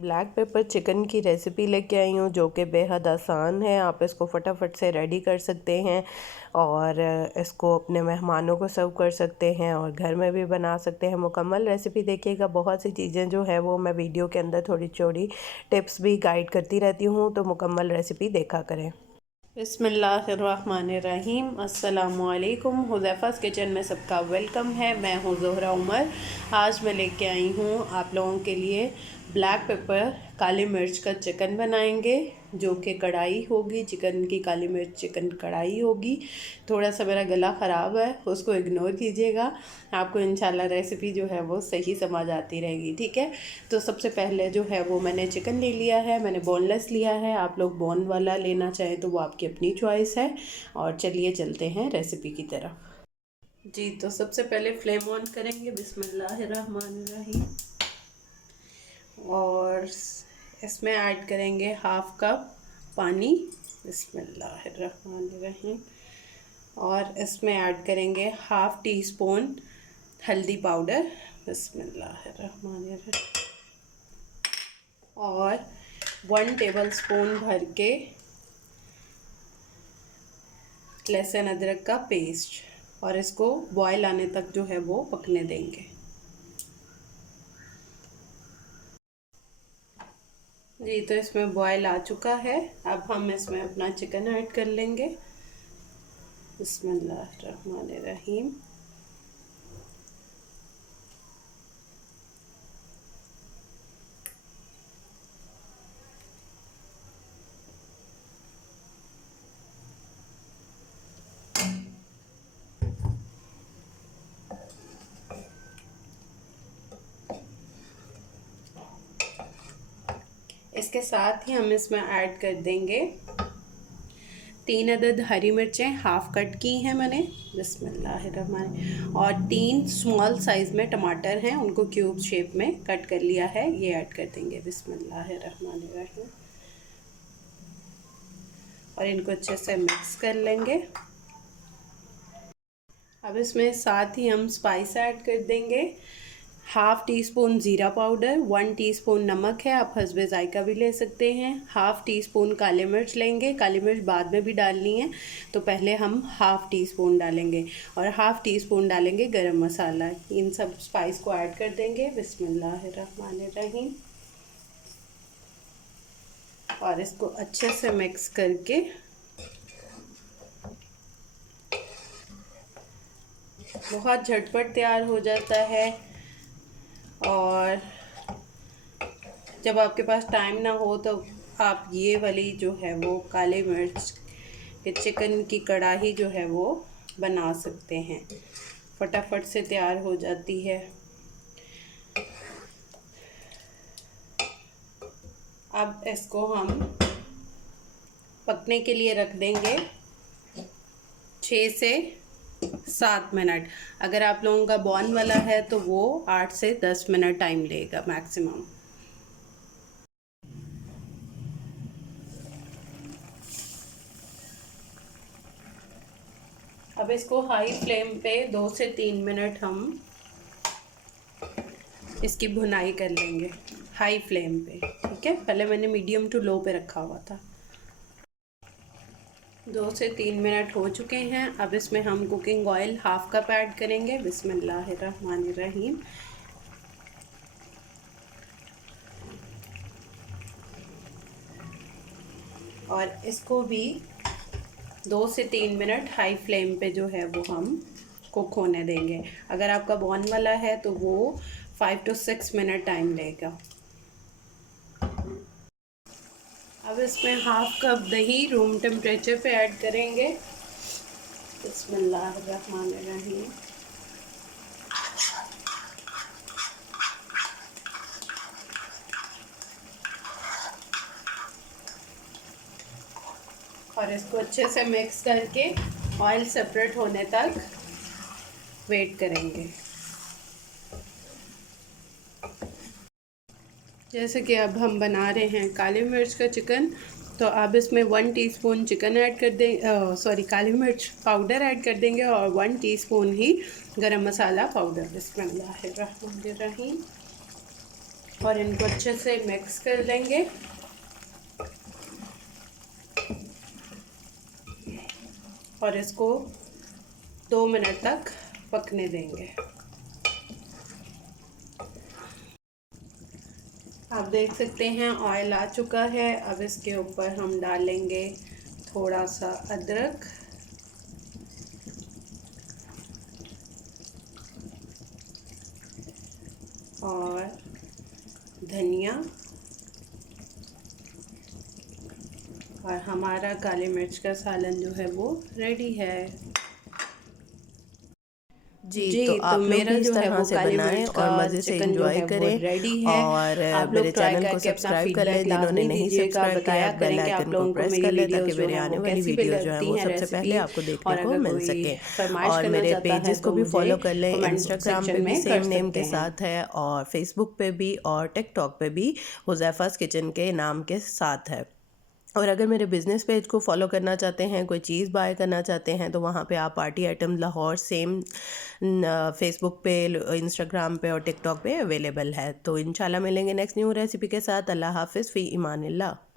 Black pepper chicken की recipe लेके आई हूँ जो कि बेहद आसान है। आप इसको फटाफट से रेडी कर सकते हैं और इसको अपने मेहमानों को सर्व कर सकते हैं और घर में भी बना सकते हैं। मुकम्मल रेसिपी देखिएगा। बहुत सी चीज़ें जो है वो मैं वीडियो के अंदर थोड़ी छोटी टिप्स भी गाइड करती रहती हूँ, तो मुकम्मल रेसिपी देखा करें। बिस्मिल्लाहिर्रहमानिर्रहीम। अस्सलामुअलैकुम। हुज़ैफ़ा's किचन में सबका वेलकम है। मैं हूँ ज़ोहरा उमर। आज मैं लेके आई हूँ आप लोगों के लिए ब्लैक पेपर काली मिर्च का चिकन बनाएंगे, जो कि कढ़ाई होगी। चिकन की काली मिर्च चिकन कढ़ाई होगी। थोड़ा सा मेरा गला ख़राब है, उसको इग्नोर कीजिएगा। आपको इंशाल्लाह रेसिपी जो है वो सही समझ आती रहेगी, ठीक है। तो सबसे पहले जो है वो मैंने चिकन ले लिया है, मैंने बोनलेस लिया है। आप लोग बोन वाला लेना चाहें तो वो आपकी अपनी चॉइस है। और चलिए चलते हैं रेसिपी की तरफ। जी, तो सबसे पहले फ्लेम ऑन करेंगे। बिस्मिल्लाहिर्रहमानिर्रहीम। और इसमें ऐड करेंगे हाफ कप पानी। बिस्मिल्लाहिर्रहमानिर्रहीम। और इसमें ऐड करेंगे हाफ टी स्पून हल्दी पाउडर। बिस्मिल्लाहिर्रहमानिर्रहीम। और 1 टेबलस्पून भर के लहसुन अदरक का पेस्ट। और इसको बॉयल आने तक जो है वो पकने देंगे। जी, तो इसमें बॉयल आ चुका है। अब हम इसमें अपना चिकन ऐड कर लेंगे। बिस्मिल्लाहिर्रहमानिर्रहीम। इसके साथ ही हम इसमें ऐड कर देंगे 3 अदद हरी मिर्चें हाफ कट की हैं मैंने। बिस्मिल्लाहिर्रहमानिर्रहीम। और 3 स्मॉल साइज़ में टमाटर हैं, उनको क्यूब शेप में कट कर लिया है, ये ऐड कर देंगे। बिस्मिल्लाहिर्रहमानिर्रहीम। और इनको अच्छे से मिक्स कर लेंगे। अब इसमें साथ ही हम स्पाइस ऐड कर देंगे। हाफ़ टी स्पून ज़ीरा पाउडर, 1 टीस्पून नमक है, आप हस्बे ज़ायका भी ले सकते हैं। हाफ़ टी स्पून काली मिर्च लेंगे, काली मिर्च बाद में भी डालनी है, तो पहले हम हाफ़ टी स्पून डालेंगे। और हाफ़ टी स्पून डालेंगे गरम मसाला। इन सब स्पाइस को ऐड कर देंगे। बिस्मिल्लाहिर्रहमानिर्रहीम। और इसको अच्छे से मिक्स करके बहुत झटपट तैयार हो जाता है। और जब आपके पास टाइम ना हो तो आप ये वाली जो है वो काली मिर्च के चिकन की कढ़ाई जो है वो बना सकते हैं, फटाफट से तैयार हो जाती है। अब इसको हम पकने के लिए रख देंगे 6 से 7 मिनट। अगर आप लोगों का बॉन वाला है तो वो 8 से 10 मिनट टाइम लेगा मैक्सिमम। अब इसको हाई फ्लेम पे 2 से 3 मिनट हम इसकी भुनाई कर लेंगे हाई फ्लेम पे, ठीक है। पहले मैंने मीडियम टू लो पे रखा हुआ था। 2 से 3 मिनट हो चुके हैं। अब इसमें हम cooking oil half cup add करेंगे। बिस्मिल्लाहिर्रहमानिर्रहीम। और इसको भी 2 से 3 मिनट हाई फ्लेम पे जो है वो हम कुक होने देंगे। अगर आपका बॉन वाला है तो वो 5 to 6 मिनट टाइम लेगा। अब इसमें हाफ कप दही रूम टेम्परेचर पे ऐड करेंगे। बिस्मिल्लाहिर्रहमानिर्रहीम। और इसको अच्छे से मिक्स करके ऑयल सेपरेट होने तक वेट करेंगे। जैसे कि अब हम बना रहे हैं काली मिर्च का चिकन, तो अब इसमें 1 टीस्पून चिकन ऐड कर दें, काली मिर्च पाउडर ऐड कर देंगे और 1 टीस्पून ही गरम मसाला पाउडर। बिस्मिल्लाहिर्रहमानिर्रहीम। और इनको अच्छे से मिक्स कर लेंगे। और इसको 2 मिनट तक पकने देंगे। आप देख सकते हैं ऑयल आ चुका है। अब इसके ऊपर हम डालेंगे थोड़ा सा अदरक और धनिया, और हमारा काली मिर्च का सालन जो है वो रेडी है। जी, तो आप लोग मेरा भी इस जो है तरह वो से काली बनाएं मिर्च का और मज़े से चिकन जो एंजॉय है वो करें। रेडी है। और आप मेरे लोग ट्राई चैनल को करके अपना सब्सक्राइब कर लें फीडबैक जिन्होंने लाजमी नहीं दीजिएगा। सब्सक्राइब किया बताया है, बेल करें कि आप आइकन को लोगों को प्रेस मेरी कर लें ताकि वीडियोस जो मेरे हैं आने वो वाली कैसी भी वीडियो जो है लगती वो हैं सबसे पहले रेसिपी। आपको देखने और को अगर मिल कोई सके। फरमाइश और करना मेरे चाहता है पेजेस तो को भी मुझे फॉलो कर लें, कमेंट इंस्टाग्राम पे सेक्शन भी में कर सेम नेम सकते के हैं। साथ है और फेसबुक पे भी और टिकटॉक पे भी हुज़ैफ़ा's किचन के नाम के साथ है। और अगर मेरे बिज़नेस पेज को फॉलो करना चाहते हैं, कोई चीज़ बाय करना चाहते हैं, तो वहाँ पे आप party item Lahore same Facebook पे, इंस्टाग्राम पे और टिकटॉक पे अवेलेबल है। तो इंशाल्लाह मिलेंगे नेक्स्ट न्यू रेसिपी के साथ। अल्लाह हाफ़िज़, फ़ी इमानिल्लाह।